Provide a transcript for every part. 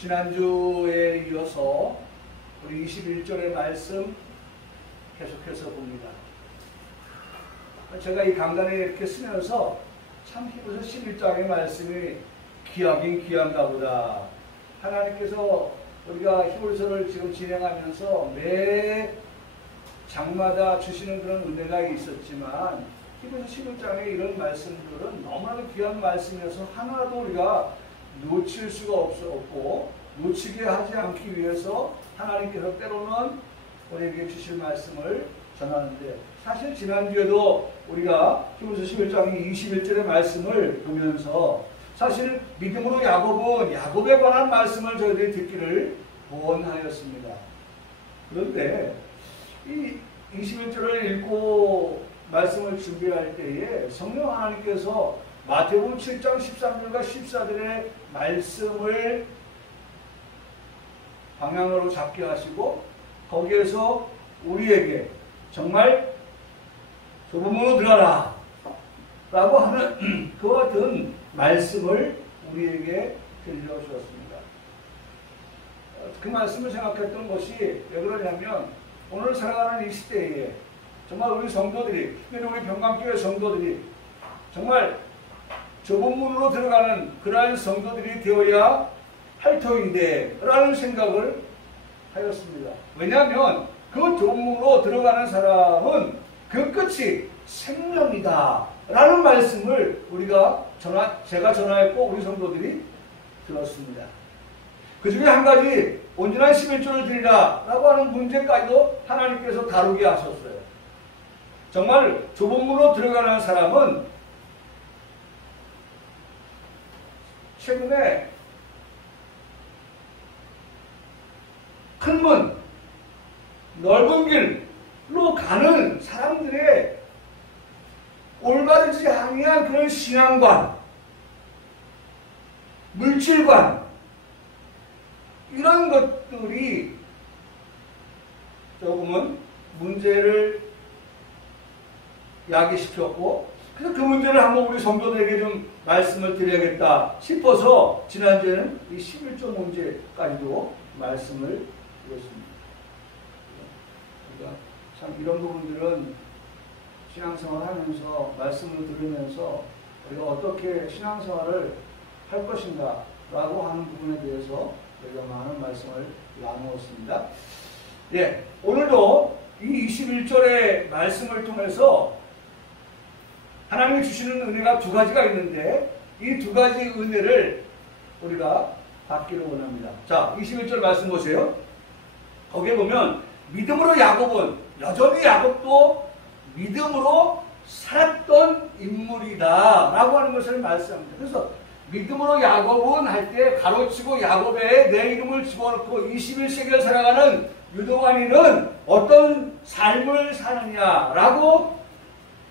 지난주에 이어서 우리 21절의 말씀 계속해서 봅니다. 제가 이 강단에 이렇게 쓰면서 참 히브리서 11장의 말씀이 귀하긴 귀한가 보다. 하나님께서 우리가 히브리서를 지금 진행하면서 매 장마다 주시는 그런 은혜가 있었지만 히브리서 11장의 이런 말씀들은 너무나도 귀한 말씀이어서 하나도 우리가 놓칠 수가 없고 놓치게 하지 않기 위해서 하나님께서 때로는 우리에게 주실 말씀을 전하는데, 사실 지난주에도 우리가 히브리서 11장 21절의 말씀을 보면서 사실 믿음으로 야곱은 야곱에 관한 말씀을 저희들이 듣기를 원하였습니다. 그런데 이 21절을 읽고 말씀을 준비할 때에 성령 하나님께서 마태복음 7장 13절과 14절의 말씀을 방향으로 잡게 하시고 거기에서 우리에게 정말 좁은 문으로 들어가라 라고 하는 그와 같은 말씀을 우리에게 들려주었습니다. 그 말씀을 생각했던 것이 왜 그러냐면 오늘 살아가는 이 시대에 정말 우리 성도들이, 특별히 우리 병강교회 성도들이 정말 좁은 문으로 들어가는 그러한 성도들이 되어야 할 터인데 라는 생각을 하였습니다. 왜냐하면 그 좁은 문으로 들어가는 사람은 그 끝이 생명이다 라는 말씀을 제가 전하였고 우리 성도들이 들었습니다. 그 중에 한 가지 온전한 11조를 드리라 라고 하는 문제까지도 하나님께서 다루게 하셨어요. 정말 좁은 문으로 들어가는 사람은 최근에 큰 문, 넓은 길로 가는 사람들의 올바르지 아니한 그런 신앙관, 물질관, 이런 것들이 조금은 문제를 야기시켰고, 그래서 그 문제를 한번 우리 성도들에게 좀 말씀을 드려야겠다 싶어서 지난주에는 이 11조 문제까지도 말씀을 드렸습니다. 그러니까 참 이런 부분들은 신앙생활 하면서 말씀을 들으면서 우리가 어떻게 신앙생활을 할 것인가 라고 하는 부분에 대해서 우리가 많은 말씀을 나누었습니다. 예, 오늘도 이 21절의 말씀을 통해서 하나님이 주시는 은혜가 두 가지가 있는데 이 두 가지 은혜를 우리가 받기를 원합니다. 자, 21절 말씀 보세요. 거기에 보면 믿음으로 야곱은, 여전히 야곱도 믿음으로 살았던 인물이다 라고 하는 것을 말씀합니다. 그래서 믿음으로 야곱은 할 때 가로치고 야곱에 내 이름을 집어넣고 21세기를 살아가는 유동환이는 어떤 삶을 사느냐라고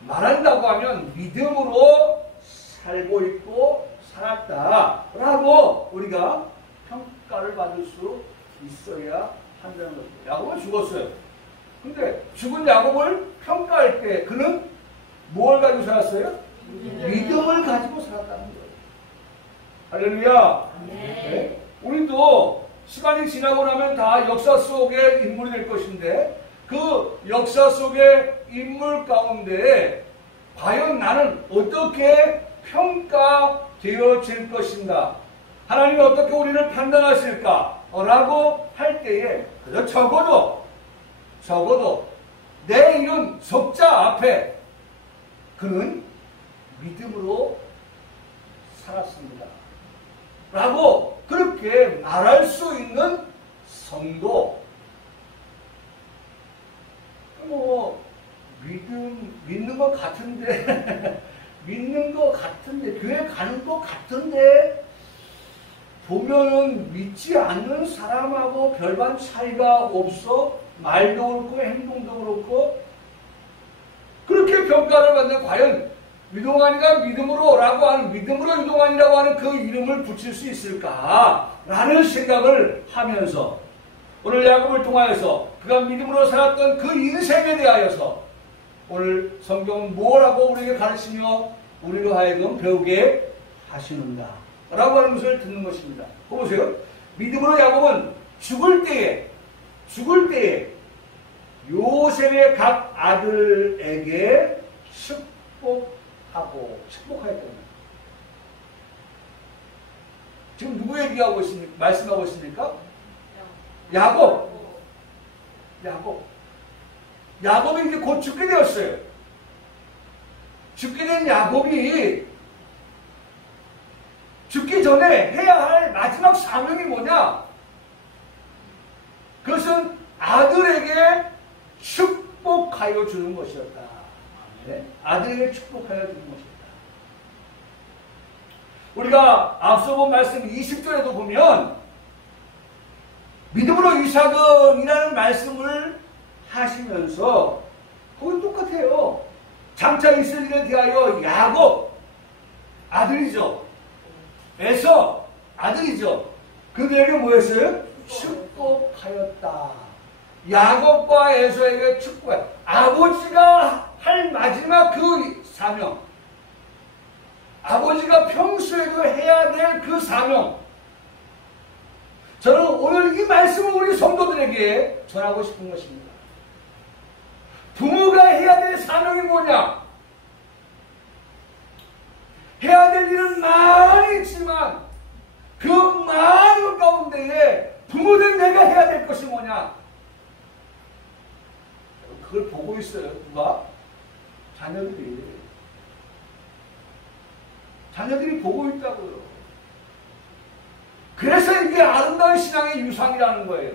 말한다고 하면 믿음으로 살고 있고 살았다라고 우리가 평가를 받을 수 있어야 한다는 것입니다. 야곱은 죽었어요. 근데 죽은 야곱을 평가할 때 그는 뭘 가지고 살았어요? 믿음을 가지고 살았다는 거예요. 할렐루야. 네. 우리도 시간이 지나고 나면 다 역사 속의 인물이 될 것인데 그 역사 속의 인물 가운데 과연 나는 어떻게 평가되어질 것인가? 하나님이 어떻게 우리를 판단하실까? 라고 할 때에 그저 적어도 내 이름 석자 앞에 그는 믿음으로 살았습니다 라고 그렇게 말할 수 있는 성도, 믿는 것 같은데 믿는 것 같은데 교회 가는 것 같은데 보면은 믿지 않는 사람하고 별반 차이가 없어. 말도 그렇고 행동도 그렇고 그렇게 평가를 받는, 과연 유동환이가 믿음으로 유동환이라고 하는 그 이름을 붙일 수 있을까 라는 생각을 하면서 오늘 야곱을 통하여서 그가 믿음으로 살았던 그 인생에 대하여서 오늘 성경은 뭐라고 우리에게 가르치며 우리로 하여금 배우게 하시는가 라고 하는 것을 듣는 것입니다. 보세요. 믿음으로 야곱은 죽을 때에 요셉의 각 아들에게 축복하였다. 지금 누구 얘기하고 있습니까? 말씀하고 있습니까? 야곱이 이제 곧 죽게 되었어요. 죽게 된 야곱이 죽기 전에 해야 할 마지막 사명이 뭐냐? 그것은 아들에게 축복하여 주는 것이었다. 네? 아들에게 축복하여 주는 것이었다. 우리가 앞서 본 말씀 20절에도 보면 믿음으로 이삭은이라는 말씀을 하시면서 그건 똑같아요. 장차 있을 일에 대하여 야곱 아들이죠. 에서 아들이죠. 그들에게 뭐였어요? 축복하였다. 야곱과 에서에게 축복해. 아버지가 할 마지막 그 사명, 아버지가 평소에도 해야 될 그 사명, 저는 오늘 이 말씀을 우리 성도들에게 전하고 싶은 것입니다. 부모가 해야 될 사명이 뭐냐? 해야 될 일은 많이 있지만 그 많은 가운데에 부모된 내가 해야 될 것이 뭐냐? 그걸 보고 있어요. 누가? 자녀들이 보고 있다고요. 그래서 이게 아름다운 신앙의 유산이라는 거예요.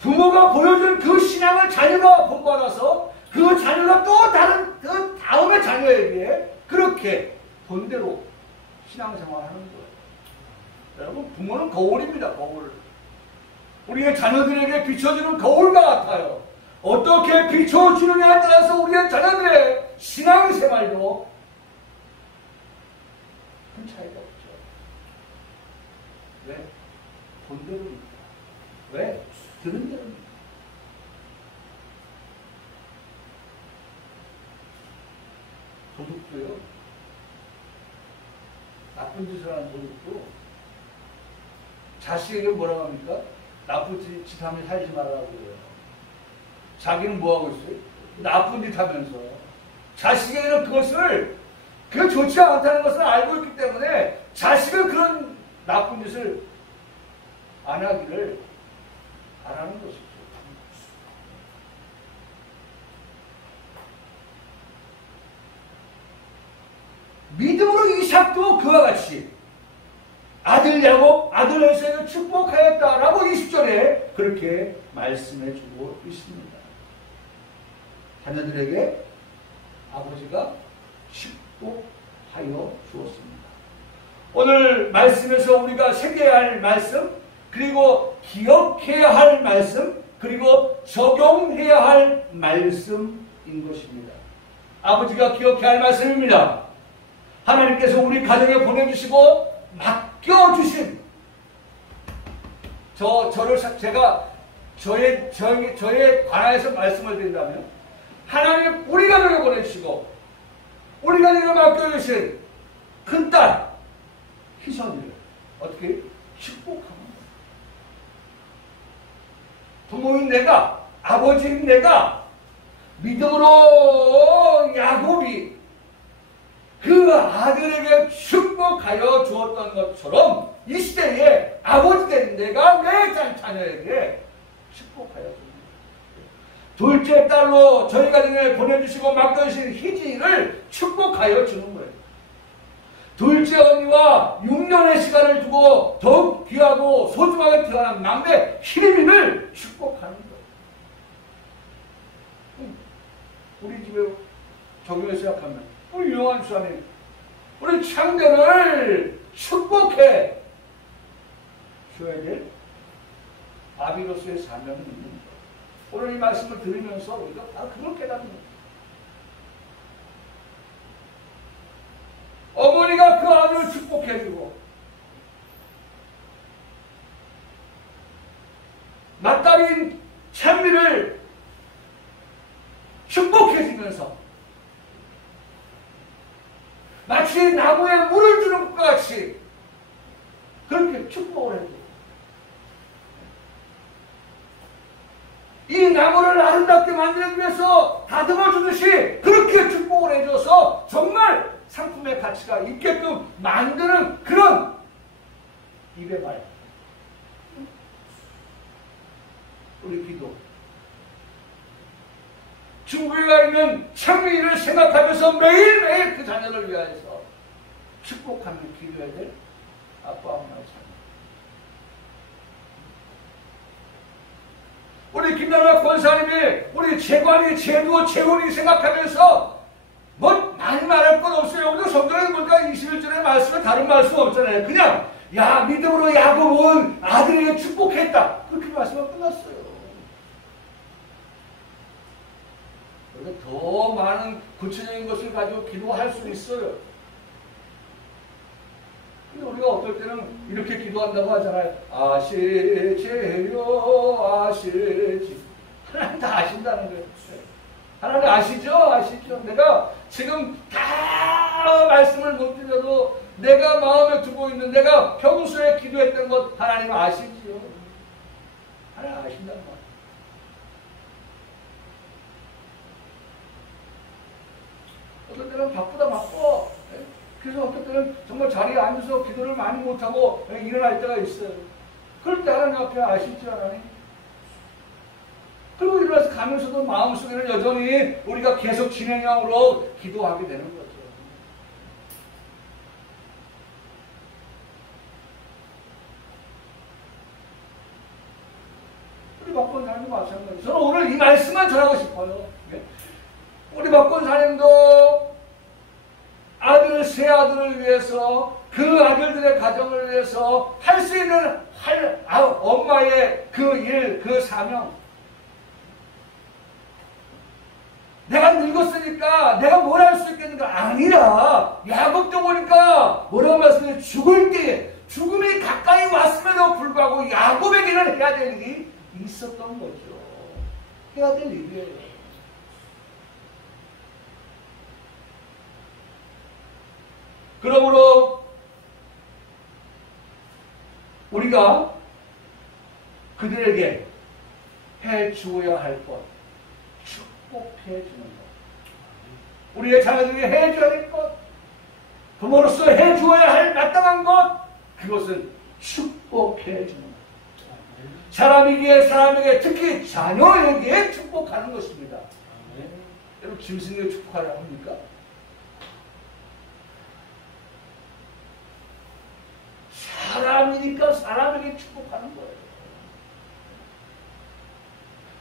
부모가 보여준 그 신앙을 자녀가 본받아서 그 자녀가 또 다른 그 다음의 자녀에게 그렇게 본대로 신앙생활을 하는 거예요. 여러분, 부모는 거울입니다. 거울. 우리의 자녀들에게 비춰주는 거울과 같아요. 어떻게 비춰주느냐에 따라서 우리의 자녀들의 신앙생활도 큰 차이가 없죠. 왜? 본대로입니다. 왜? 들은 대로입니다. 도둑도요, 나쁜 짓을 하는 도둑도 자식에게 뭐라고 합니까? 나쁜 짓 하면 살지 말라고 그래요. 자기는 뭐하고 있어요? 나쁜 짓 하면서. 자식에게는 그것을, 그 좋지 않다는 것을 알고 있기 때문에 자식은 그런 나쁜 짓을 안 하기를 안 하는 것이죠. 믿음으로 이삭도 그와 같이 아들 야곱, 아들 에서에게 축복하였다라고 20절에 그렇게 말씀해 주고 있습니다. 자녀들에게 아버지가 축복하여 주었습니다. 오늘 말씀에서 우리가 새겨야 할 말씀, 그리고 기억해야 할 말씀, 그리고 적용해야 할 말씀인 것입니다. 아버지가 기억해야 할 말씀입니다. 하나님께서 우리 가정에 보내주시고 맡겨주신 제가 저에 관하여서 말씀을 드린다면, 하나님 우리 가정에 보내주시고 우리 가정에 맡겨주신 큰딸 희선이를 어떻게 축복합니다. 부모인 내가, 아버지인 내가 믿음으로 야곱이 그 아들에게 축복하여 주었던 것처럼 이 시대에 아버지 된 내가 내 자녀에게 축복하여 줍니다. 둘째 딸로 저희 가정에 보내주시고 맡겨주신 희진이를 축복하여 주는 거예요. 둘째 언니와 6년의 시간을 두고 더욱 귀하고 소중하게 태어난 막내 희림이를 축복하는 거예요. 우리 집에 적용해서 생각하면 우리 유영환 수사님, 우리 창대를 축복해 줘야 될 아비로서의 사명이 있는 거예요. 오늘 이 말씀을 들으면서 우리가 바로 그걸 깨닫는 거예요. 어머니가 그 아들을 축복해주고 맏딸인 찬미를 축복해주면서 마치 나무에 물을 주는 것과 같이 그렇게 축복을 해줘. 이 나무를 아름답게 만들기 위해서 다듬어 주듯이 그렇게 축복을 해줘서 정말 상품의 가치가 있게끔 만드는 그런 입의 말. 우리 기도. 중국에 있는 창의를 생각하면서 매일매일 그 자녀를 위하여서 축복하며 기도해야 될 아빠 엄마의 자녀. 우리 김나라 권사님이 우리 재관이 제도 재혼이 생각하면서 뭐 많이 말할 건 없어요. 여기도 성경에 보니까 21절의 말씀에 다른 말씀 없잖아요. 그냥 야 믿음으로 야곱 온 아들에게 축복했다. 그렇게 말씀하고 끝났어요. 더 많은 구체적인 것을 가지고 기도할 수 있어요. 근데 우리가 어떨 때는 이렇게 기도한다고 하잖아요. 아시제요, 아시지. 하나님 다 아신다는 거예요. 하나님 아시죠? 아시죠? 내가 지금 다 말씀을 못 드려도 내가 마음에 두고 있는 내가 평소에 기도했던 것 하나님 아시지요? 하나님 아신다는 거예요. 어떤 때는 바쁘다 바빠. 그래서 어떤 때는 정말 자리에 앉아서 기도를 많이 못하고 일어날 때가 있어요. 그럴 때 하나님 앞에 아시죠, 하나님? 그리고 일어나서 가면서도 마음속에는 여전히 우리가 계속 진행형으로 기도하게 되는 거죠. 우리 박권사님도 마찬가지예요. 저는 오늘 이 말씀만 전하고 싶어요. 우리 박권사님도 새 아들을 위해서 그 아들들의 가정을 위해서 할 수 있는 엄마의 그 일, 그 사명. 내가 늙었으니까 내가 뭘 할 수 있겠는가? 아니라 야곱도 보니까 뭐라고 말씀해? 죽을 때 죽음이 가까이 왔음에도 불구하고 야곱에게는 해야 될 일이 있었던 거죠. 해야 될 일이에요. 그러므로 우리가 그들에게 해 주어야 할 것, 축복해 주는 것, 우리의 자녀들에게 해 줘야 할 것, 부모로서 해 주어야 할 마땅한 것, 그것은 축복해 주는 것. 사람에게 특히 자녀에게 축복하는 것입니다. 여러분 짐승에게 축복하라고 합니까? 사람이니까 사람에게 축복하는 거예요.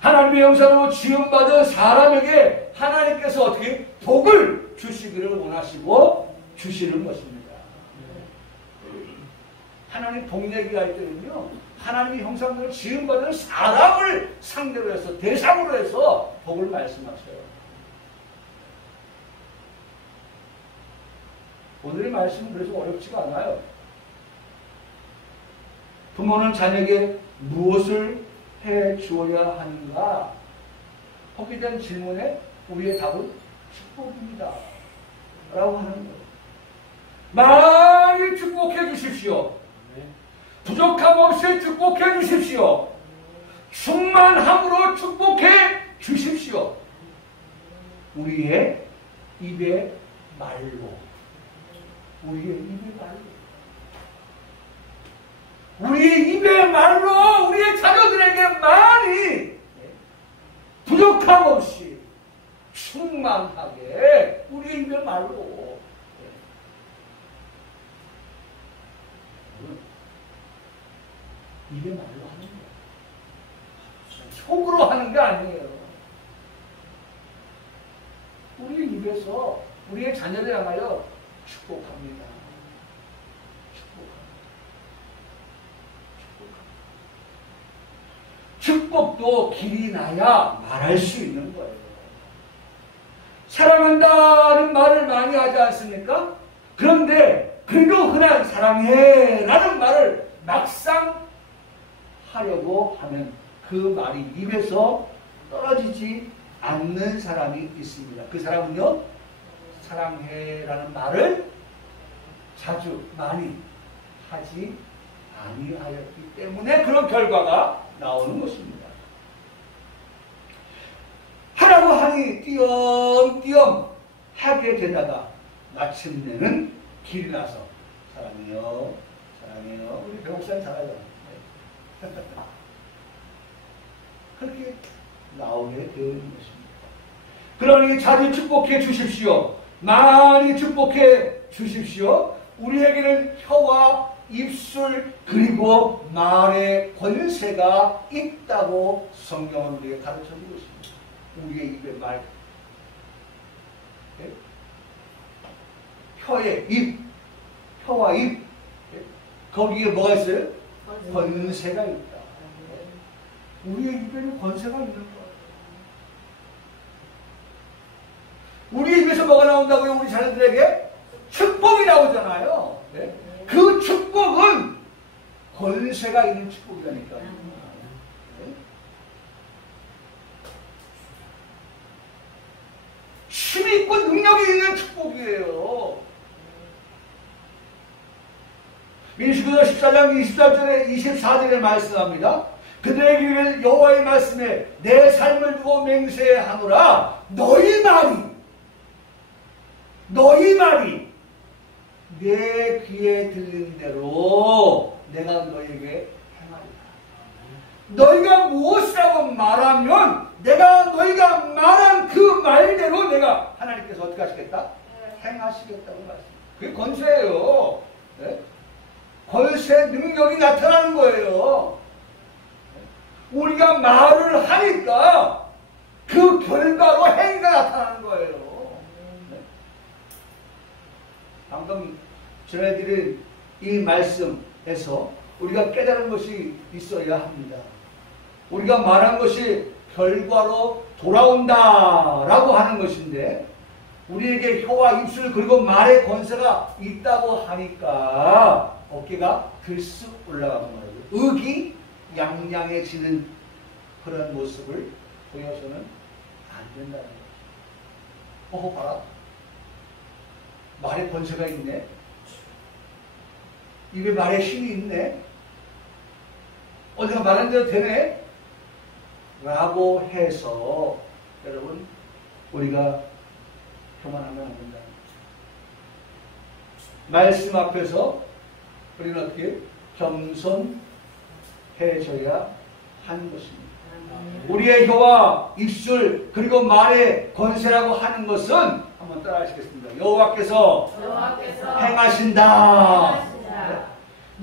하나님의 형상으로 지음받은 사람에게 하나님께서 어떻게 복을 주시기를 원하시고 주시는 것입니다. 하나님 복 얘기가 할 때는요, 하나님의 형상으로 지음받은 사람을 상대로 해서 대상으로 해서 복을 말씀하셔요. 오늘의 말씀은 그래서 어렵지가 않아요. 부모는 자녀에게 무엇을 해 주어야 하는가? 하게 된 질문에 우리의 답은 축복입니다. 라고 하는 거예요. 많이 축복해 주십시오. 부족함 없이 축복해 주십시오. 충만함으로 축복해 주십시오. 우리의 입의 말로. 우리의 입의 말로. 우리의 입의 말로 우리의 자녀들에게 많이 부족함 없이 충만하게 우리의 입의 말로 입의 말로 하는 거예요. 속으로 하는 게 아니에요. 우리의 입에서 우리의 자녀를 향하여 축복합니다. 축복도 길이 나야 말할 수 있는 거예요. 사랑한다는 말을 많이 하지 않습니까? 그런데 그래도 흔한 사랑해 라는 말을 막상 하려고 하면 그 말이 입에서 떨어지지 않는 사람이 있습니다. 그 사람은요, 사랑해 라는 말을 자주 많이 하지 아니하였기 때문에 그런 결과가 나오는 것입니다. 하라고 하니 띄엄띄엄 하게 되다가 마침내는 길이 나서 사랑해요, 사랑해요. 우리 배목사님 잘하잖아요. 그렇게 나오게 되는 것입니다. 그러니 자주 축복해 주십시오. 많이 축복해 주십시오. 우리에게는 혀와 입술 그리고 말의 권세가 있다고 성경은 우리에게 가르쳐주고 있습니다. 우리의 입의 말, 혀의 입, 혀와 입, 거기에 뭐가 있어요? 권세가 있다. 우리의 입에는 권세가 있는 거예요. 우리 입에서 뭐가 나온다고요? 우리 자녀들에게 축복이 나오잖아요. 네? 그 축복은 권세가 있는 축복이라니까. 네? 힘이 있고 능력이 있는 축복이에요. 민수기서 14장 24절에 말씀합니다. 그들에게 이르기를 여호와의 말씀에 내 삶을 두고 맹세하노라. 너희 말이 내 귀에 들린 대로 내가 너에게 행하리라. 너희가 무엇이라고 말하면 내가 너희가 말한 그 말대로 내가 하나님께서 어떻게 하시겠다? 행하시겠다고 말씀합니다. 그게 권세예요. 네? 권세 능력이 나타나는 거예요. 우리가 말을 하니까 그 결과로 행위가 나타나는 거예요. 방금 전해드린 이 말씀에서 우리가 깨달은 것이 있어야 합니다. 우리가 말한 것이 결과로 돌아온다라고 하는 것인데 우리에게 혀와 입술 그리고 말의 권세가 있다고 하니까 어깨가 들쑥 올라가는 거예요. 의기양양해지는 그런 모습을 보여서는 안 된다는 거죠. 봐라. 말의 권세가 있네. 입에 말의 힘이 있네. 내가 말한 대로 되네. 라고 해서 여러분 우리가 교만하면 안 된다는 거죠. 말씀 앞에서 우리는 어떻게 겸손해져야 하는 것입니다. 우리의 혀와 입술 그리고 말의 권세라고 하는 것은 한번 따라 하시겠습니다. 여호와께서 행하신다.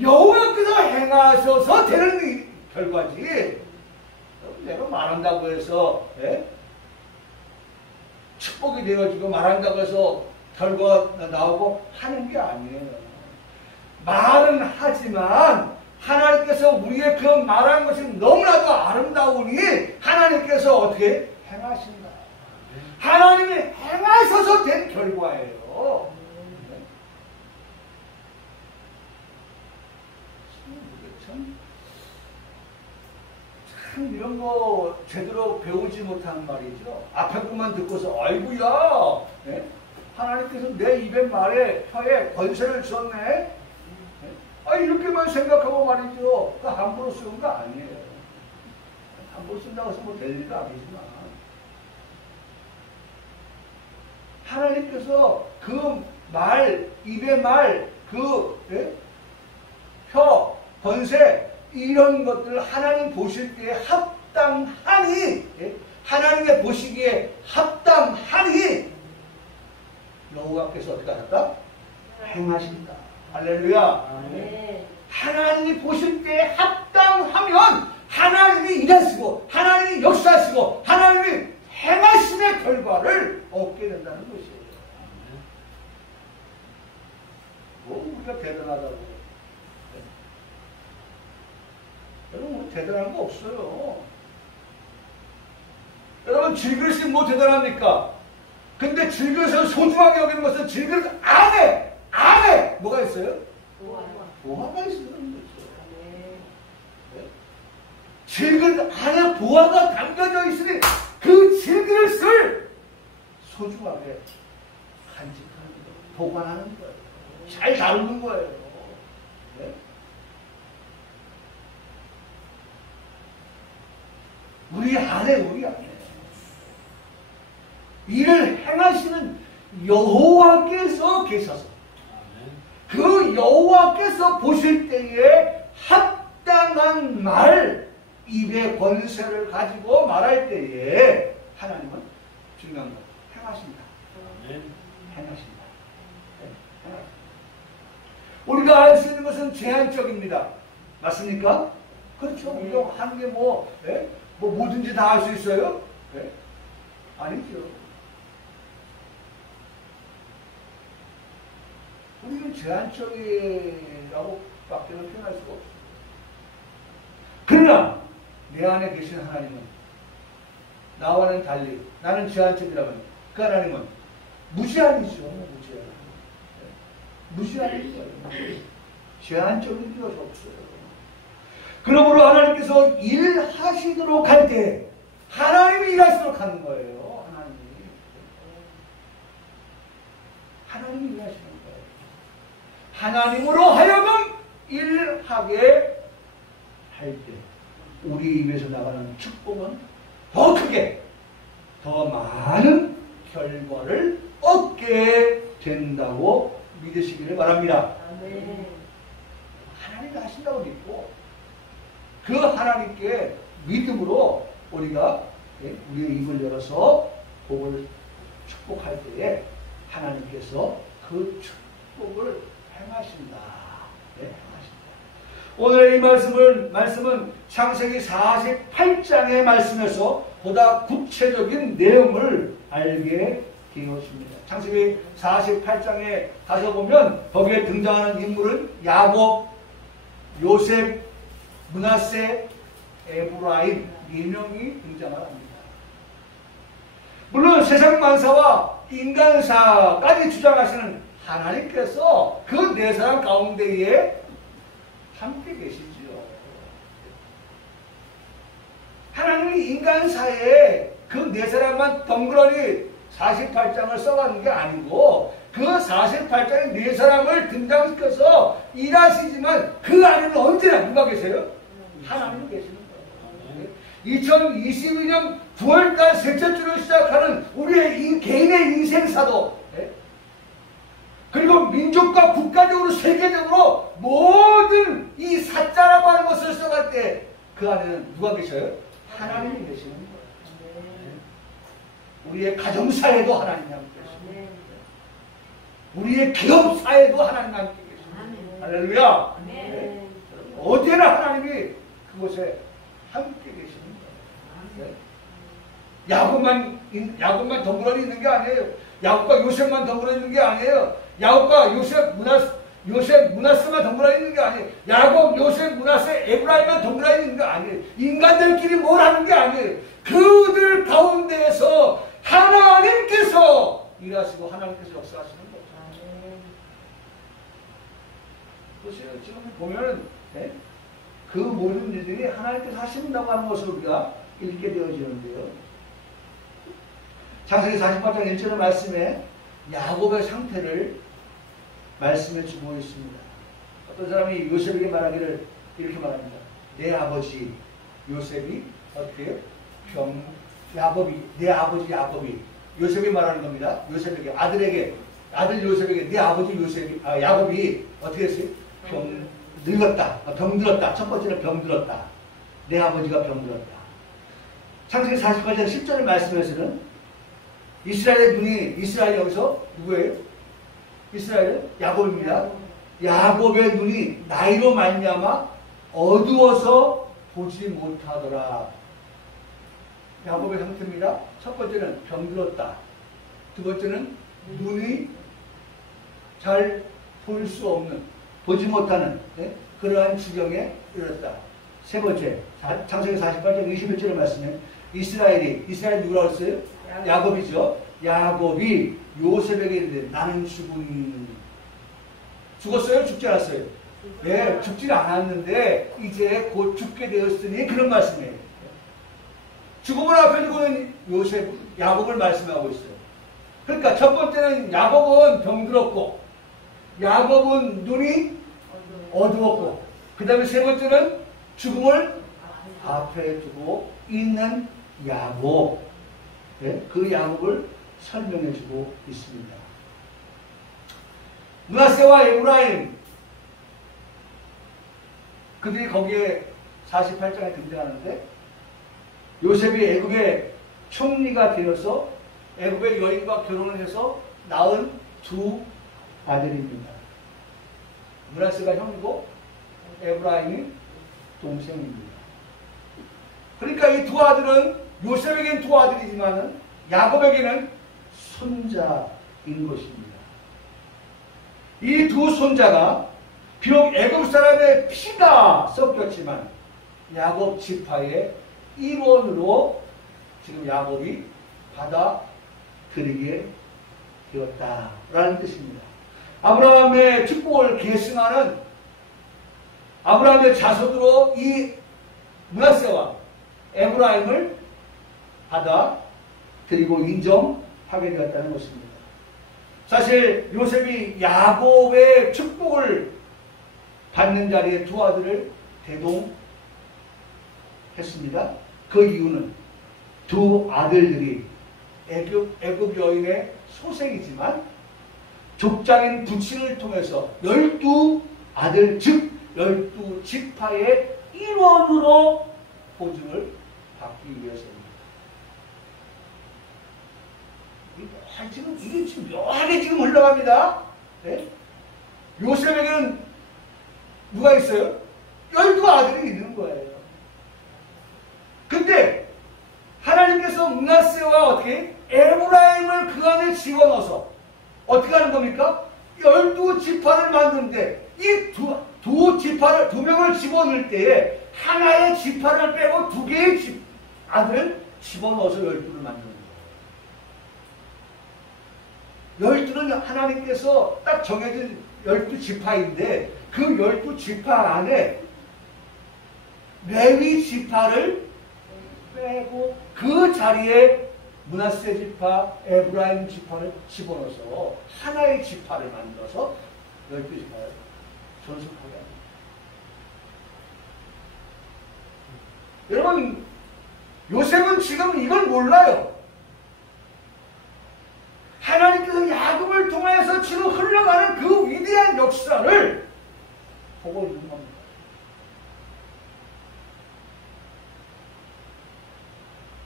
여호와께서 행하셔서 되는 결과지. 내가 말한다고 해서 축복이 되어지고 말한다고 해서 결과가 나오고 하는 게 아니에요. 말은 하지만 하나님께서 우리의 그 말한 것이 너무나도 아름다우니 하나님께서 어떻게 행하신다. 하나님이 행하셔서 된 결과예요. 참 이런 거 제대로 배우지 못한 말이죠. 앞에 것만 듣고서 아이고야 하나님께서 내 입에 말에 혀에 권세를 주셨네. 이렇게만 생각하고 말이죠. 그 함부로 쓰는 거 아니에요. 함부로 쓴다고 해서 뭐 될 일도 아니지만 하나님께서 그 말, 입의 말, 혀, 권세 이런 것들을 하나님 보실 때에 합당하니 하나님의 보시기에 합당하니 여호와께서 어떻게 하셨다? 행하신다. 할렐루야. 하나님이 보실 때에 합당하면 하나님이 일하시고 하나님이 역사하시고 하나님이 행하심의 결과를 얻게 된다는 것이에요. 우리가 대단하다고. 여러분 우리 대단한 거 없어요. 여러분 질그릇이 뭐 대단합니까? 근데 질그릇을 소중하게 여기는 것은 질그릇 안에 뭐가 있어요? 보화가 있어요. 질그릇 안에 보화가 담겨져 있으니 그 질그릇을 소중하게 간직하는 거예요. 보관하는 거예요. 잘 다루는 거예요. 네? 우리 안에 이를 행하시는 여호와께서 계셔서 그 여호와께서 보실 때에 합당한 말, 입의 권세를 가지고 말할 때에 하나님은 중요한 것 행하신다. 행하신다. 우리가 알 수 있는 것은 제한적입니다. 맞습니까? 그렇죠. 우리가 하는 게 뭐 뭐든지 다 할 수 있어요? 아니죠. 우리는 제한적이라고 밖에 표현할 수가 없어요. 그러나 내 안에 계신 하나님은 나와는 달리 나는 제한적이라면 그 하나님은 무제한이죠. 무제한이죠. 제한적인 필요가 없어요. 그러므로 하나님께서 일하시도록 할 때 하나님이 일하시도록 하는 거예요. 하나님이 일하시는 거예요. 하나님으로 하여금 일하게 할 때 우리 입에서 나가는 축복은 더 크게 더 많은 결과를 얻게 된다고 믿으시기를 바랍니다. 하나님이 하신다고 믿고 그 하나님께 믿음으로 우리가 우리의 입을 열어서 복을 축복할 때에 하나님께서 그 축복을 행하신다. 행하신다. 오늘 이 말씀은 창세기 48장의 말씀에서 보다 구체적인 내용을 알게 되었습니다. 창세기 48장에 가서 보면 거기에 등장하는 인물은 야곱, 요셉, 므낫세, 에브라임 4명이 등장을 합니다. 물론 세상 만사와 인간사까지 주장하시는 하나님께서 그 4사람 가운데에 함께 계시지요. 하나님이 인간사에 그 4사람만 덩그러니 48장을 써가는 게 아니고 그 48장에 4사람을 등장시켜서 일하시지만 그 안에는 언제나 누가 계세요? 하나님이 계시는 거예요. 2022년 9월달 셋째 주를 시작하는 우리의 개인의 인생사도 그리고 민족과 국가적으로 세계적으로 모든 이 사자라고 하는 것을 써갈 때 그 안에는 누가 계셔요? 하나님이 계시는 거예요. 우리의 가정사에도 하나님이 함께 계십니다. 우리의 기업사에도 하나님이 함께 계십니다. 할렐루야. 어디나 하나님이 그곳에 함께 계시는 거예요. 야곱만 덩그러니 있는 게 아니에요. 야곱과 요셉만 덩그러니 있는 게 아니에요. 야곱과 요셉, 므낫세만 덩그러니 있는 게 아니에요. 야곱, 요셉, 므낫세, 에브라임만 덩그러니 있는 게 아니에요. 인간들끼리 뭘 하는 게 아니에요. 그들 가운데에서 하나님께서 일하시고 하나님께서 역사하시는 거죠. 보세요. 지금 보면은 그 모든 일들이 하나님께서 하신다고 하는 것을 우리가 읽게 되어지는데요. 창세기 48장 1절의 말씀에 야곱의 상태를 말씀해 주고 있습니다. 어떤 사람이 요셉에게 말하기를 이렇게 말합니다. 내 아버지 요셉이 어떻게 내 아버지 야곱이 요셉이 말하는 겁니다. 요셉에게 아들 요셉에게 내 아버지 야곱이 어떻게 했어요? 병들었다. 첫 번째는 병들었다. 내 아버지가 병들었다. 창세기 48장 10절의 말씀에서는 이스라엘 여기서 누구예요? 이스라엘은 야곱입니다. 야곱의 눈이 나이로 말미암아 어두워서 보지 못하더라. 야곱의 상태입니다. 첫 번째는 병들었다. 두 번째는 눈이 잘 볼 수 없는, 보지 못하는 그러한 지경에 이르렀다. 세 번째, 창세기 48장 21절의 말씀에 이스라엘이 누구라고 했어요? 야곱이죠. 야곱이 요셉에게 이르되 나는 죽었어요? 죽지 않았어요? 네, 죽지 않았는데 이제 곧 죽게 되었으니 그런 말씀이에요. 죽음을 앞에 두고 있는 야곱을 말씀하고 있어요. 그러니까 첫 번째는 야곱은 병들었고 야곱은 눈이 어두웠고 그 다음에 세 번째는 죽음을 앞에 두고 있는 야곱, 그 야곱을 설명해 주고 있습니다. 므낫세와 에브라임, 그들이 거기에 48장에 등장하는데, 요셉이 애굽의 총리가 되어서 애굽의 여인과 결혼을 해서 낳은 두 아들입니다. 므낫세가 형이고 에브라임이 동생입니다. 그러니까 이 두 아들은 요셉에게는 두 아들이지만 야곱에게는 손자인 것입니다. 이 두 손자가 비록 애굽 사람의 피가 섞였지만 야곱 지파의 일원으로 지금 야곱이 받아들이게 되었다라는 뜻입니다. 아브라함의 축복을 계승하는 아브라함의 자손으로 이 므낫세와 에브라임을 받아들이고 인정하게 되었다는 것입니다. 사실 요셉이 야곱의 축복을 받는 자리에 두 아들을 대동했습니다. 그 이유는 두 아들들이 애굽 여인의 소생이지만 족장인 부친을 통해서 12아들 즉 12지파의 일원으로 보증을 받기 위해서입니다. 이게 지금 묘하게 지금 흘러갑니다. 네? 요셉에게는 누가 있어요? 12아들이 있는 거예요. 근데 하나님께서 므낫세와 어떻게 에브라임을 그 안에 집어넣어서 어떻게 하는 겁니까? 12지파를 만드는데 이 두 지파를, 두 명을 집어넣을 때에 하나의 지파를 빼고 두 개의 아들을 집어넣어서 12를 만드는 거예요. 12는 하나님께서 딱 정해진 12지파인데 그 12지파 안에 레위 지파를 빼고 그 자리에 므낫세 지파, 에브라임 지파를 집어넣어서 하나의 지파를 만들어서 12지파를 존속하게 합니다. 여러분, 요셉은 지금 이걸 몰라요. 하나님께서 야곱을 통해서 지금 흘러가는 그 위대한 역사를 보고 있는 겁니다.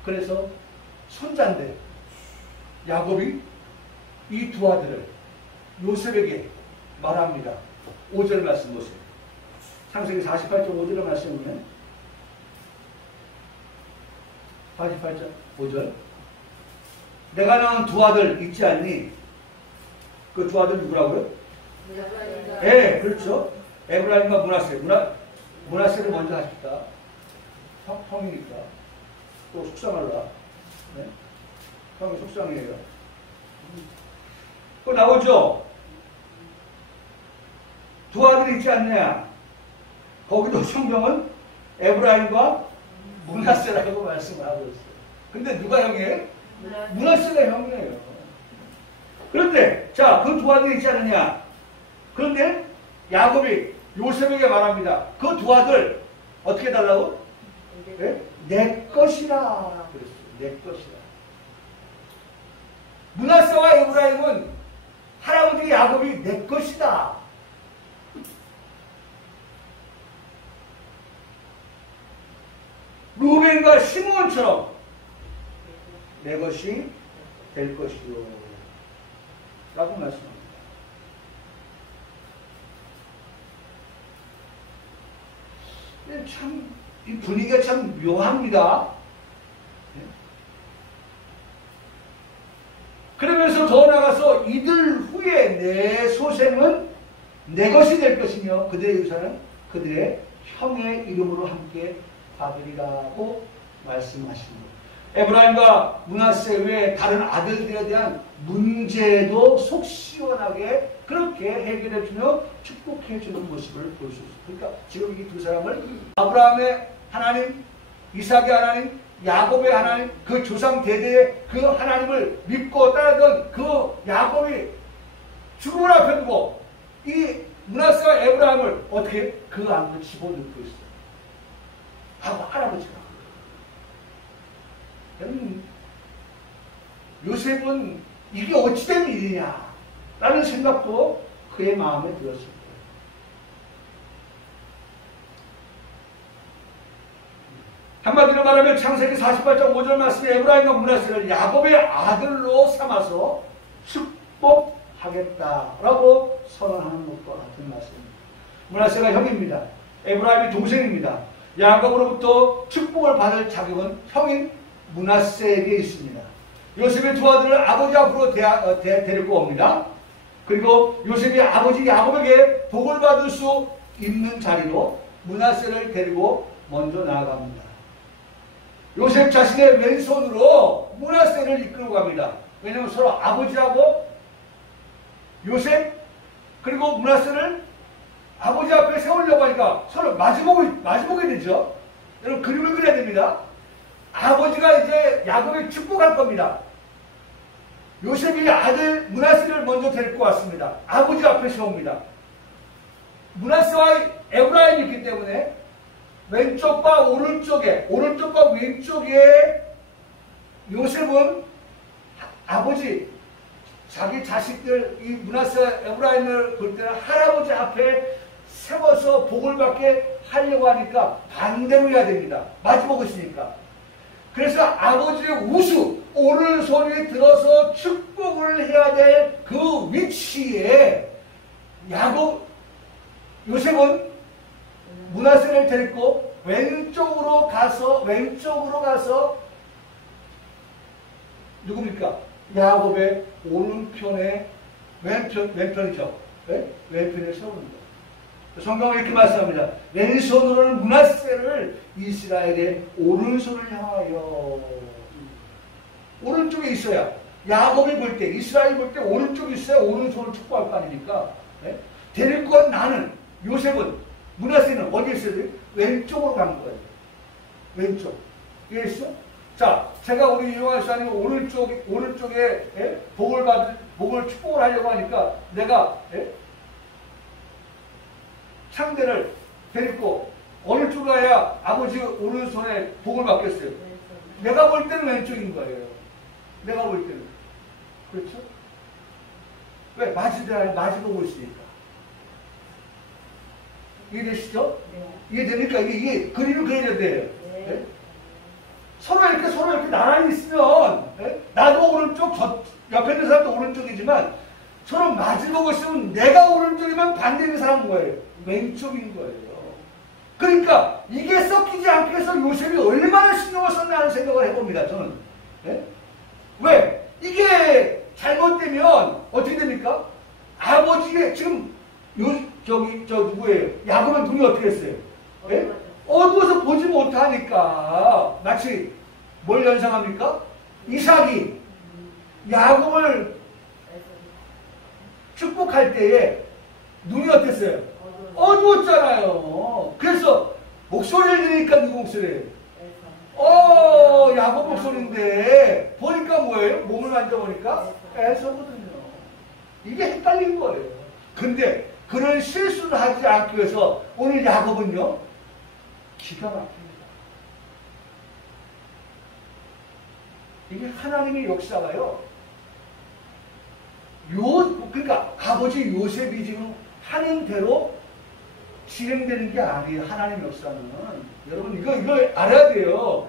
그래서 손자인데 야곱이 이 두 아들을 요셉에게 말합니다. 5절 말씀 보세요. 창세기 48장 5절의 말씀이면 48장 5절 내가 낳은 두 아들 있지 않니? 그 두 아들 누구라고요? 네, 그렇죠. 에브라임과 므낫세. 므낫세를 먼저 하십시다. 형이니까. 또 속상할라. 네? 형이 속상해요. 또 나오죠? 두 아들이 있지 않냐? 거기도 성경은 에브라임과 므낫세라고 말씀을 하고 있어요. 근데 누가 형이에요? 므낫세가 형이에요. 그런데 자, 그 두 아들이 있지 않느냐? 그런데 야곱이 요셉에게 말합니다. 그 두 아들 어떻게 해달라고? 네? 내 것이라 그랬어요. 내 것이라. 므낫세와 에브라임은 할아버지 야곱이 내 것이다. 루벤과 시므온처럼 내 것이 될 것이요 라고 말씀합니다. 참, 이 분위기가 참 묘합니다. 그러면서 더 나아가서 이들 후에 내 소생은 내 것이 될 것이며 그들의 유산은 그들의 형의 이름으로 함께 받으리라고 말씀하십니다. 에브라임과 므낫세 외에 다른 아들들에 대한 문제도 속 시원하게 그렇게 해결해주며 축복해주는 모습을 볼 수 있습니다. 그러니까 지금 이 두 사람을 아브라함의 하나님, 이삭의 하나님, 야곱의 하나님, 그 조상 대대의 그 하나님을 믿고 따르던 그 야곱이 죽음을 앞에 두고 이 므낫세와 에브라임을 어떻게 그 안으로 집어넣고 있어요. 하고 할아버지가. 요셉은 이게 어찌된 일이냐 라는 생각도 그의 마음에 들었을 거예요. 한마디로 말하면 창세기 48장 5절 말씀에 에브라임과 므낫세를 야곱의 아들로 삼아서 축복하겠다라고 선언하는 것과 같은 말씀입니다. 므낫세가 형입니다. 에브라임이 동생입니다. 야곱으로부터 축복을 받을 자격은 형인 므낫세에게 있습니다. 요셉의 두 아들을 아버지 앞으로 데리고 옵니다. 그리고 요셉이 아버지 야곱에게 복을 받을 수 있는 자리로 므낫세를 데리고 먼저 나아갑니다. 요셉 자신의 왼손으로 므낫세를 이끌고 갑니다. 왜냐하면 서로 아버지하고 요셉 그리고 므낫세를 아버지 앞에 세우려고 하니까 서로 마주보게 되죠. 여러분 그림을 그려야 됩니다. 아버지가 이제 야곱을 축복할 겁니다. 요셉이 아들 므낫세를 먼저 데리고 왔습니다. 아버지 앞에 세웁니다. 므낫세와 에브라임이 있기 때문에 왼쪽과 오른쪽과 왼쪽에 요셉은 아버지, 자기 자식들, 이 므낫세와 에브라임을 볼 때는 할아버지 앞에 세워서 복을 받게 하려고 하니까 반대로 해야 됩니다. 마주보고 있으니까. 그래서 아버지의 우수, 오른손이 들어서 축복을 해야 될 그 위치에 요셉은 므낫세를 데리고 왼쪽으로 가서 누굽니까? 야곱의 오른편에 왼편이죠. 네? 왼편에 세우는 거예요. 성경은 이렇게 말씀합니다. 왼손으로는 므낫세를 이스라엘의 오른손을 향하여. 오른쪽에 있어야 야곱이 볼 때, 이스라엘이 볼 때 오른쪽에 있어야 오른손을 축복할 거 아닙니까? 네? 데리고 간 나는, 요셉은, 므낫세는 어디에 있어야 돼요? 왼쪽으로 간 거예요. 왼쪽. 이해했어? 자, 제가 우리 이용환 수사님 오른쪽에 복을 축복을 하려고 하니까 내가 상대를 데리고 어느 쪽으로 가야 아버지 오른손에 복을 받겠어요? 내가 볼 때는 왼쪽인 거예요. 내가 볼 때는. 그렇죠? 왜? 마주보고 있으니까. 이해되시죠? 네. 이해되니까 이게 그림을 그려야 돼요. 네. 네? 서로 이렇게 나란히 있으면, 네? 나도 오른쪽, 옆에 있는 사람도 오른쪽이지만, 서로 마주보고 있으면 내가 오른쪽이면 반대 있는 사람은 뭐예요? 왼쪽인 거예요. 그러니까, 이게 섞이지 않게 해서 요셉이 얼마나 신경을 썼나 하는 생각을 해봅니다, 저는. 네? 왜? 이게 잘못되면 어떻게 됩니까? 아버지가 지금, 누구예요? 야곱은 눈이 어떻게 했어요? 네? 어두워서 보지 못하니까 마치 뭘 연상합니까? 이삭이 야곱을 축복할 때에 눈이 어땠어요? 어두웠잖아요. 그래서 목소리를 들으니까 누구 목소리예요? 야곱 목소리인데 보니까 뭐예요? 몸을 만져보니까 에서거든요. 이게 헷갈린 거예요. 근데 그런 실수를 하지 않기 위해서 오늘 야곱은요 기가 막힙니다. 이게 하나님의 역사가요. 그러니까 아버지 요셉이 지금 하는 대로 진행되는 게 아니에요. 하나님의 역사는. 여러분 이거 알아야 돼요.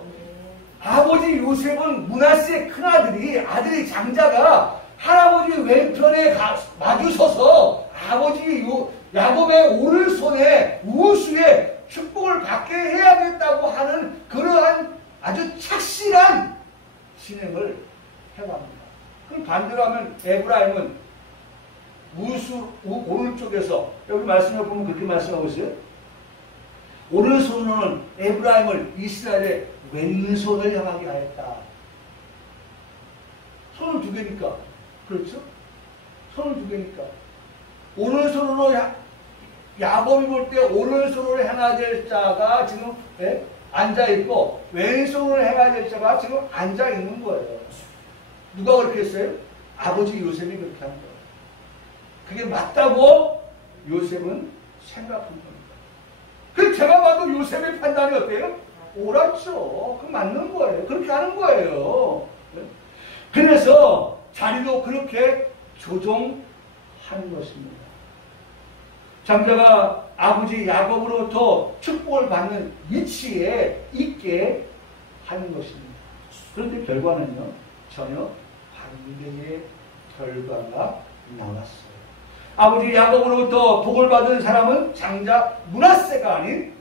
아버지 요셉은 므낫세의 아들이 장자가 할아버지 왼편에 마주서서 아버지 야곱의 오른손에 우수에 축복을 받게 해야겠다고 하는 그러한 아주 착실한 진행을 해갑니다. 그럼 반대로 하면 에브라임은 오른쪽에서 여기 말씀해 보면 그렇게 말씀하고 있어요. 오른손으로는 에브라임을 이스라엘의 왼손을 향하게 하였다. 손은 두 개니까. 그렇죠? 손은 두 개니까. 오른손으로 야곱이 볼 때 오른손으로 향해야 될 자가 지금 앉아있고 왼손으로 향해야 될 자가 지금 앉아있는 거예요. 누가 그렇게 했어요? 아버지 요셉이 그렇게 한 거예요. 그게 맞다고 요셉은 생각한 겁니다. 그 제가 봐도 요셉의 판단이 어때요? 옳았죠. 그 맞는 거예요. 그렇게 하는 거예요. 그래서 자리도 그렇게 조종하는 것입니다. 장자가 아버지 야곱으로부터 축복을 받는 위치에 있게 하는 것입니다. 그런데 결과는요, 전혀 반대의 결과가 나왔어요. 아버지 야곱으로부터 복을 받은 사람은 장자 므낫세가 아닌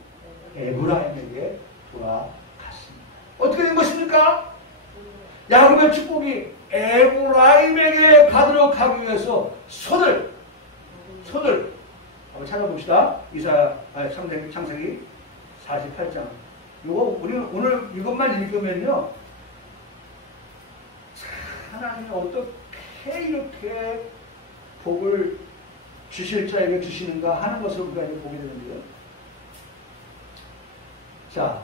에브라임에게 돌아갔습니다. 어떻게 된 것입니까? 야곱의 축복이 에브라임에게 가도록 하기 위해서 손을 한번 찾아봅시다. 창세기 48장. 이거 우리 오늘 이것만 읽으면요, 하나님이 어떻게 이렇게 복을 주실 자에게 주시는가 하는 것을 우리가 이제 보게 되는데요. 자,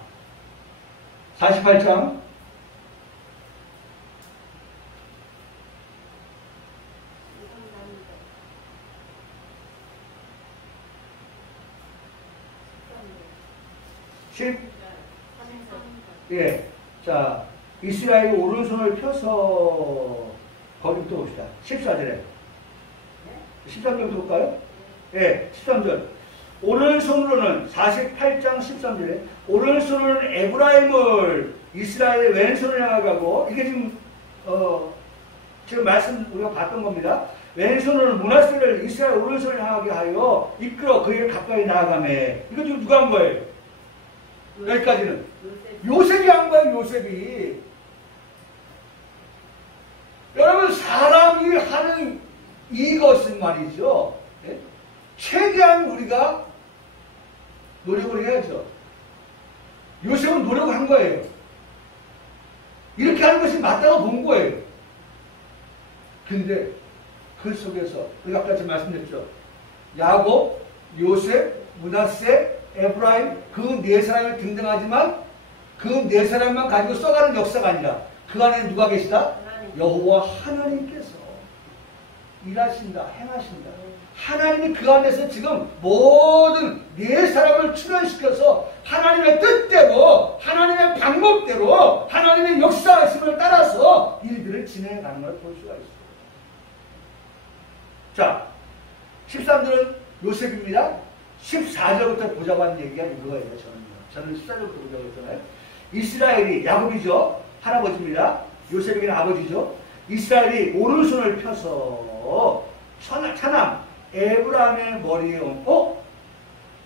48장 10. 예. 자, 이스라엘이 오른손을 펴서 거기부터 봅시다. 14절에. 13절부터 볼까요? 예, 13절. 오른손으로는 48장 13절에 오른손은 에브라임을 이스라엘의 왼손을 향하고, 이게 지금 말씀 우리가 봤던 겁니다. 왼손으로는 므낫세를 이스라엘 오른손을 향하게 하여 이끌어 그에게 가까이 나아가매. 이거 지금 누가 한 거예요? 여기까지는 요셉이 한 거예요. 요셉이. 여러분, 사람이 하는 이것은 말이죠, 예? 최대한 우리가 노력을 해야죠. 요셉은 노력을 한 거예요. 이렇게 하는 것이 맞다고 본 거예요. 근데 그 속에서 우리가 아까 지금 말씀드렸죠. 야곱, 요셉, 므낫세, 에브라임, 그 네 사람이 등등하지만 그 네 사람만 가지고 써가는 역사가 아니라 그 안에 누가 계시다? 여호와 하나님께서 일하신다, 행하신다. 하나님이 그 안에서 지금 모든 네 사람을 출현시켜서 하나님의 뜻대로, 하나님의 방법대로, 하나님의 역사하심을 따라서 일들을 진행해가는 걸 볼 수가 있어요. 자, 13절은 요셉입니다. 14절부터 보자고 하는 얘기가 이거예요. 저는 14절부터 보자고 했잖아요. 이스라엘이, 야곱이죠, 할아버지입니다. 요셉에게는 아버지죠. 이스라엘이 오른손을 펴서 차남 에브라임의 머리에 얹고,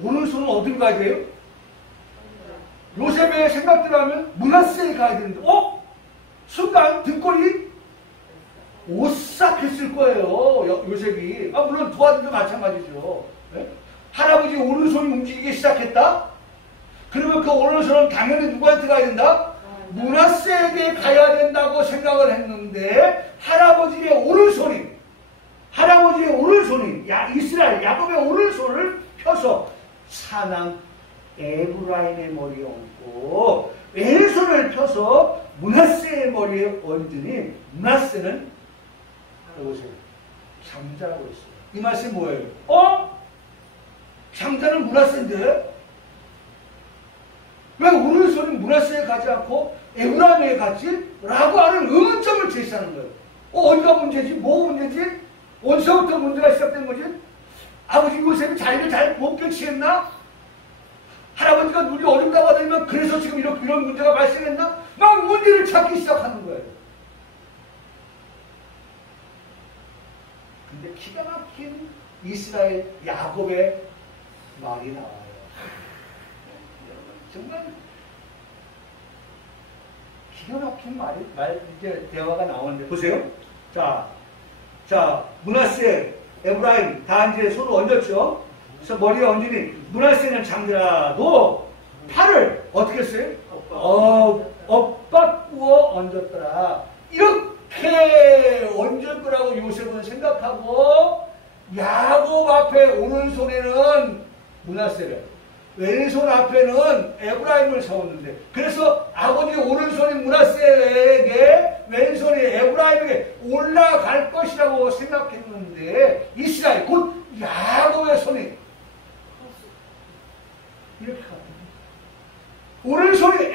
오른손은 어딜 가야 돼요? 요셉의 생각대로 하면 므낫세에 가야 되는데, 순간 등골이 오싹했을 거예요. 요셉이. 물론 두 아들도 마찬가지죠. 네? 할아버지 오른손이 움직이기 시작했다? 그러면 그 오른손은 당연히 누구한테 가야 된다? 므낫세에게 가야 된다고 생각을 했는데, 할아버지의 오른손이 이스라엘 야곱의 오른손을 펴서 사남 에브라임의 머리에 얹고, 왼손을 펴서 므낫세의 머리에 얹으니 므낫세는 보세요, 장자라고 했어요. 이 말씀이 뭐예요? 장자는 므낫세인데 왜 오른손이 므낫세에 가지 않고 에브라임에 갔지? 라고 하는 의문점을 제시하는 거예요. 어디가 문제지? 뭐가 문제지? 어디서부터 문제가 시작된 거지? 아버지 요셉이 자리를 잘 못 교체했나? 할아버지가 눈이 어둡다고 하더니만 그래서 지금 이런 문제가 발생했나? 막 문제를 찾기 시작하는 거예요. 근데 기가 막힌 이스라엘 야곱의 말이 나와요. 정말 기가 막힌 이제 대화가 나오는데, 보세요. 자, 므낫세, 에브라임 다 이제 손을 얹었죠. 그래서 머리에 얹으니 므낫세는 장자라도 팔을 어떻게 했어요? 엇바꾸어 얹었더라. 이렇게 얹을 거라고 요셉은 생각하고, 야곱 앞에 오른손에는 므낫세를, 왼손 앞에는 에브라임을 세웠는데, 그래서 아버지 오른손이 므낫세에게, 왼손이 에브라임에게 올라갈 것이라고 생각했는데, 이스라엘 곧 야곱의 손이 이렇게 갔다. 오른손이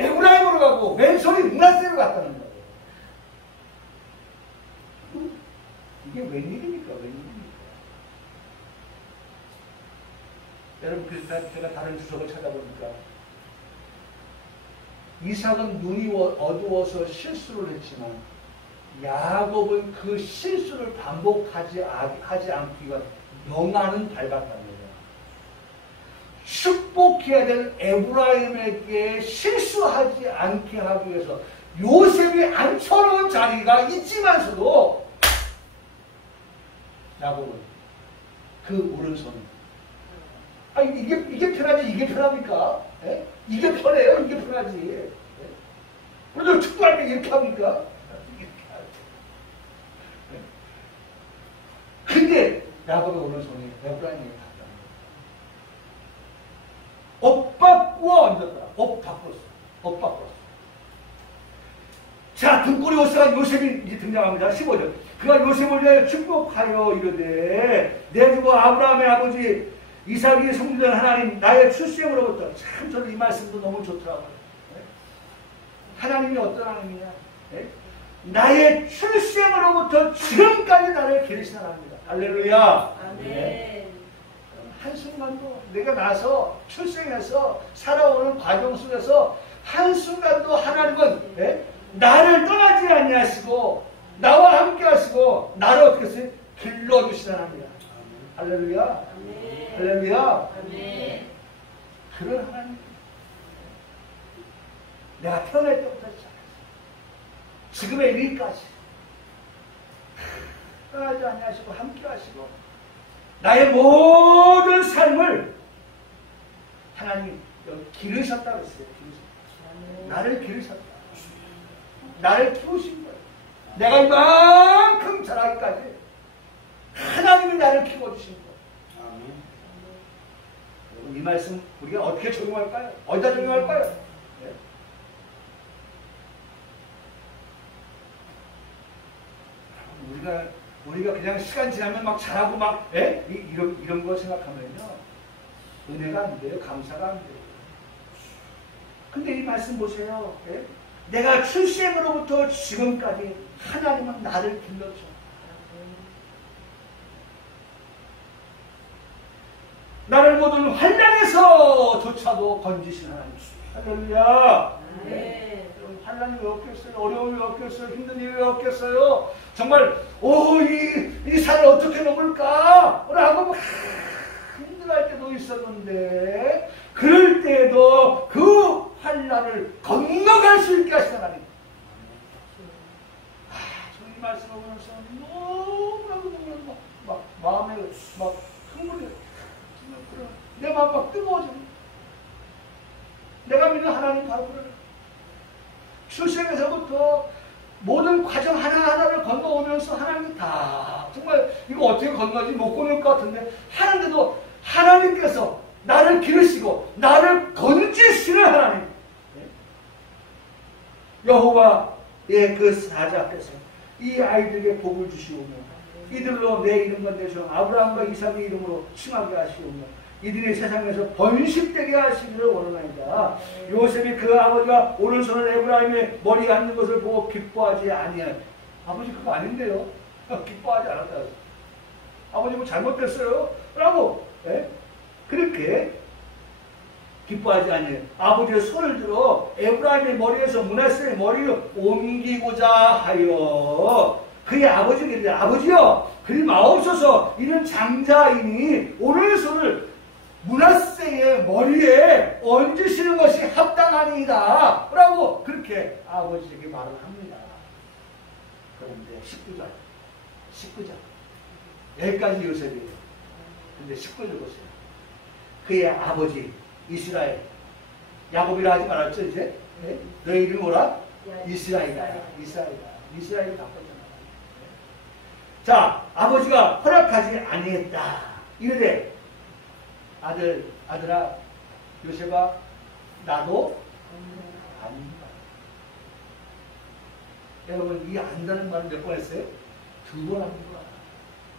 여러분, 그래서 제가 다른 주석을 찾아보니까 이삭은 눈이 어두워서 실수를 했지만 야곱은 그 실수를 반복하지 않기가 영안은 밝았답니다. 축복해야 될 에브라임에게 실수하지 않게 하기 위해서 요셉이 앉혀놓은 자리가 있지만서도 야곱은 그 오른손을 이게 편하지 이게 편합니까? 예? 이게 편해요? 이게 편하지? 예? 우리도 축구할 때 이렇게 합니까? 예? 근데 야곱의 오른손이 에브라임에게 닿다. 옷 바꾸어 얹었더라. 옷 바꿨어. 옷 바꿨어. 자, 등골이 옷사가 요셉이 이제 등장합니다. 15절. 그가 요셉을 위하여 축복하여 이르되 내 주 아브라함의 아버지 이삭이 성전된 하나님 나의 출생으로부터, 참 저는 이 말씀도 너무 좋더라고요. 하나님이 어떤 하나님이냐? 나의 출생으로부터 지금까지 나를 기르신 하나님이다. 할렐루야. 아멘. 한순간도 내가 나서 출생해서 살아오는 과정 속에서 한순간도 하나님은 나를 떠나지 아니하시고 나와 함께 하시고 나를 어떻게 했어요? 길러주신 하나님이다. 할렐루야. 아멘. 할렐루야. 아멘. 그런 하나님. 내가 태어날 때부터 시작했어. 지금의 일까지 떠나지 아니하시고 함께 하시고 나의 모든 삶을 하나님 기르셨다고 했어요. 나를 기르셨다. 나를 키우신 거예요. 내가 이만큼 자라기까지 하나님이 나를 키워주신 거예요. 이 말씀 우리가 어떻게 적용할까요? 어디다 적용할까요? 우리가 그냥 시간 지나면 막 잘하고 막 이런 거 생각하면요 은혜가 안 돼요. 감사가 안 돼요. 근데 이 말씀 보세요. 내가 출생으로부터 지금까지 하나님은 나를 길렀죠. 나를 모든 환난에서조차도 건지신 하나님. 할렐루야. 네. 환난이 왜 없겠어요? 어려움이 왜 없겠어요? 힘든 일이 왜 없겠어요? 정말 이 산을 어떻게 넘을까? 라고 힘들어할 때도 있었는데 그럴 때에도 그 환난을 건너갈 수 있게 하신 하나님. 저는 이 말씀을 보면서 너무나도 막 마음에 막 흥분이 내 마음 막 뜨거워집니다. 내가 믿는 하나님 바로 그래요. 출생에서부터 모든 과정 하나하나를 건너오면서 하나님이 다 정말 이거 어떻게 건너지 못 건널 것 같은데 하는데도 하나님께서 나를 기르시고 나를 건지시는 하나님. 여호와의 그 사자께서 이 아이들에게 복을 주시오며 이들로 내 이름과 내 종 아브라함과 이삭의 이름으로 칭하게 하시오며 이들이 세상에서 번식되게 하시기를 원하나이다. 요셉이 그 아버지가 오른손을 에브라임의 머리에 앉는 것을 보고 기뻐하지 아니한. 아버지 그거 아닌데요. 기뻐하지 않았다. 아버지 뭐 잘못됐어요? 라고 그렇게 기뻐하지 아니해요. 아버지의 손을 들어 에브라임의 머리에서 므낫세의 머리를 옮기고자 하여 그의 아버지에게 이르되 아버지여 그리 마옵소서 이는 장자이니 오른손을 므낫세의 머리에 얹으시는 것이 합당하니이다 라고 그렇게 아버지에게 말을 합니다. 그런데 19절 여기까지 요셉이에요. 근데 19절 보세요. 그의 아버지 이스라엘 야곱이라 하지 말았죠 이제? 너의 이름이 뭐라? 이스라엘이다. 이스라엘이 바꿨잖아. 자, 아버지가 허락하지 아니했다. 이르되 아들아 요셉아 나도 안다. 여러분 이 안다는 말은 몇 번 했어요? 2번 한 거야.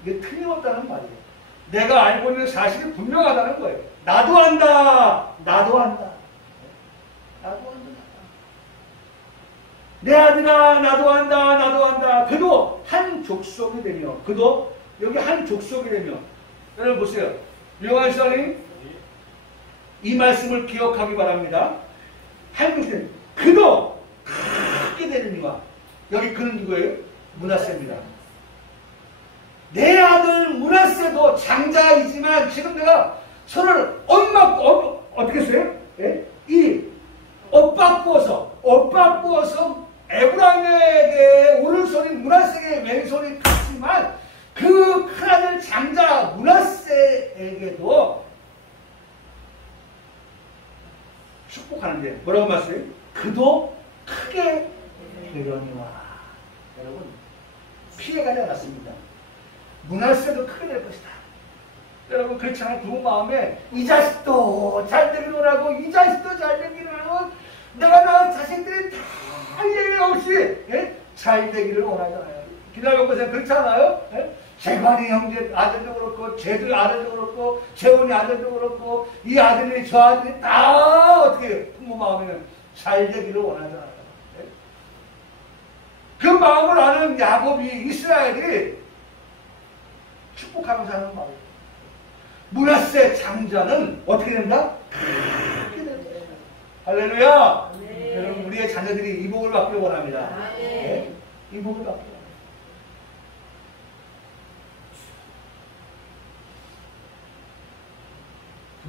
이게 틀림없다는 말이에요. 내가 알고 있는 사실이 분명하다는 거예요. 나도 안다. 나도 안다. 나도 안다. 내 아들아 나도 안다. 나도 안다. 그도 한 족속이 되며 그도 여기 한 족속이 되며 여러분 보세요. 요한시장이 이 말씀을 기억하기 바랍니다. 하나님께서는 그도 크게 되느니와. 여기 그는 누구예요? 므낫세입니다. 내 아들 므낫세도 장자이지만 지금 내가 손을 어떻게 써요? 예? 이 엇바꾸어서 에브라임에게 오른손이 므낫세에게 왼손이 같지만 그 큰아들 장자 므낫세에게도 축복하는데 뭐라고 말씀해요? 그도 크게 되려니와. 여러분 피해가지 않았습니다. 므낫세도 크게 될 것이다. 여러분 그렇지 않아 부모 마음에 이 자식도 잘 되기를 원하고 이 자식도 잘 되기를 원하고 내가 낳은 자식들이 다 예외 없이 잘 되기를 원하잖아요. 기다려보세요. 그렇지 않아요? 재관이 형제 아들도 그렇고 제도 아들도 그렇고 재원이 아들도 그렇고 이 아들이 저 아들이 다 어떻게 부모 마음에는 잘 되기를 원하잖아요. 그 마음을 아는 야곱이 이스라엘이 축복하면서 하는 말이에요. 므낫세 장자는 어떻게 된다? 크게 된다. 할렐루야. 여러분 우리의 자녀들이 이 복을 받기를 원합니다. 네? 이 복을 받기를 원합니다.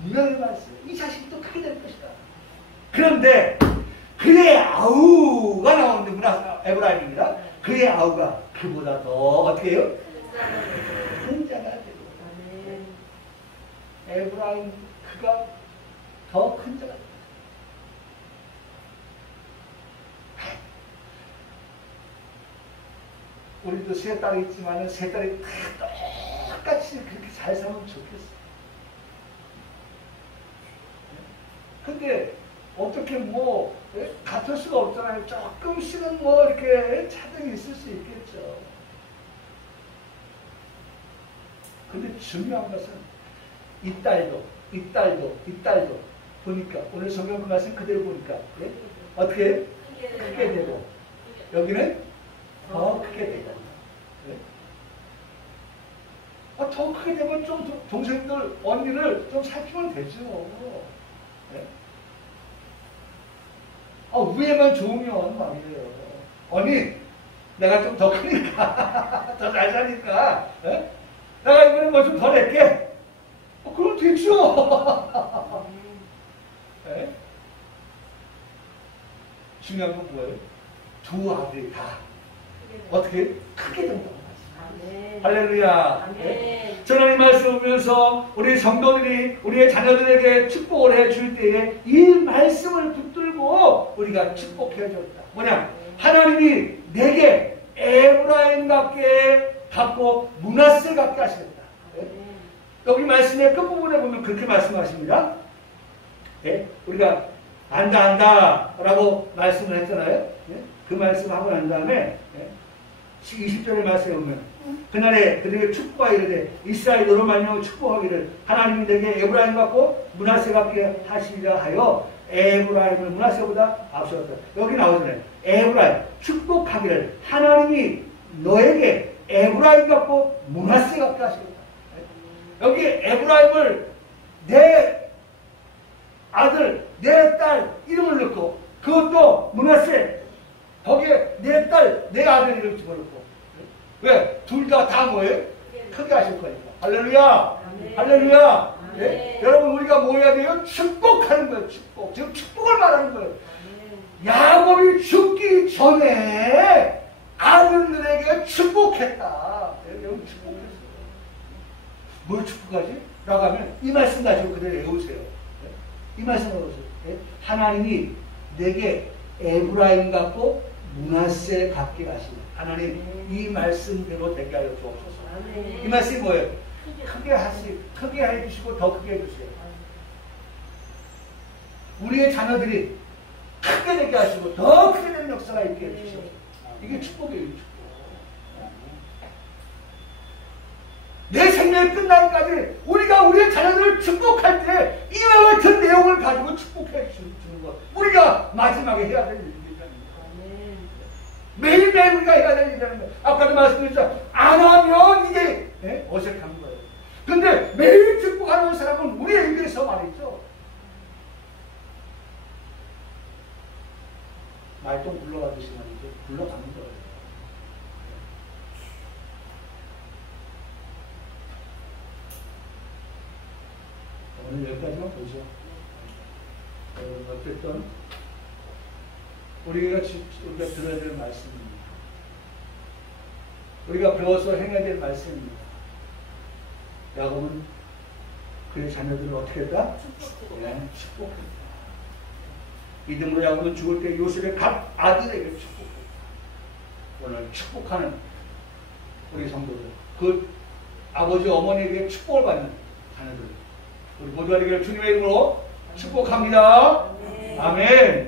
분명히 말했어요. 이 자식도 크게 될 것이다. 그런데 그의 아우가 나오는데 에브라임입니다. 그의 아우가 그보다 더 어떻게 해요? 큰 자가 되고. 에브라임 그가 더 큰 자가 되고. 우리도 세 딸이 있지만 세 딸이 다 똑같이 그렇게 잘 살면 좋겠어. 근데 어떻게 뭐 같을 수가 없잖아요. 조금씩은 뭐 이렇게 차등이 있을 수 있겠죠. 근데 중요한 것은 이 딸도 보니까 오늘 성경 그 말씀 그대로 보니까 어떻게 크게 되고 여기는 더 크게 되고 더 크게 되면 좀 동생들 언니를 좀 살피면 되죠. 위에만 좋으면 말이에요. 언니, 내가 좀 더 크니까, 더 잘 사니까, 내가 이번에 뭐 좀 더 낼게. 그럼 됐죠. 중요한 건 뭐예요? 두 아들이 다 어떻게 크게 된다고. 할렐루야. 저는 이 말씀을 보면서 우리 성도들이 우리의 자녀들에게 축복을 해줄 때에 이 말씀을 붙들고 우리가 축복해 줬다. 뭐냐? 하나님이 내게 에브라임 같게 갖고 므낫세 같게 하시겠다. 여기 말씀의 끝부분에 보면 그렇게 말씀하십니다. 우리가 안다 라고 말씀을 했잖아요. 그 말씀하고 난 다음에 20절의 말씀에 보면 그날에 그들에게 축복하 이르되 이스라엘 너로 말미암아 축복하기를 하나님이 내게 에브라임 같고 므낫세 같게 하시리라 하여 에브라임을 므낫세보다 앞서었다. 여기 나오잖아요. 에브라임 축복하기를 하나님이 너에게 에브라임 같고 므낫세 같게 하시리라. 여기 에브라임을 내 아들 내 딸 이름을 넣고 그것도 므낫세 거기에 내 딸 내 아들 이름을 집어넣고 왜? 둘 다 뭐예요? 크게 하실 거니까. 할렐루야! 할렐루야! 여러분, 우리가 뭐 해야 돼요? 축복하는 거예요, 축복. 지금 축복을 말하는 거예요. 야곱이 죽기 전에 아들들에게 축복했다. 여러분, 축복했어요. 뭘 축복하지? 라고 하면 이 말씀 가지고 그대로 외우세요. 이 말씀 외우세요. 하나님이 내게 에브라임 같고 므낫세 같게 하시네. 하나님 이 말씀대로 되게 하여 주옵소서. 이 말씀이 뭐예요? 크게 해주시고 더 크게 해주세요. 우리의 자녀들이 크게 되게 하시고 더 크게 되는 역사가 있게 해주시오. 이게 축복이에요. 축복. 내 생명이 끝나기까지 우리가 우리의 자녀들을 축복할 때 이와 같은 내용을 가지고 축복해 주는 것. 우리가 마지막에 해야 될 일입니다. 매일매일 우리가 해야 될 일이라는 거예요. 아까도 말씀드렸죠. 안 하면 이게 어색한 거예요. 근데 매일 축복하는 사람은 우리에게서 말이죠. 말똥 굴러가듯이 말이죠. 굴러가는 거예요. 오늘 여기까지만 보죠. 어쨌든 우리가 들어야 될 말씀입니다. 우리가 배워서 행해야 될 말씀입니다. 야곱은 그의 자녀들을 어떻게 했다? 축복했다. 믿음으로 야곱은 죽을 때 요셉의 각 아들에게 축복했다. 오늘 축복하는 우리 성도들, 그 아버지 어머니에게 축복을 받는 자녀들, 우리 모두가 되기를 주님의 이름으로 축복합니다. 아멘.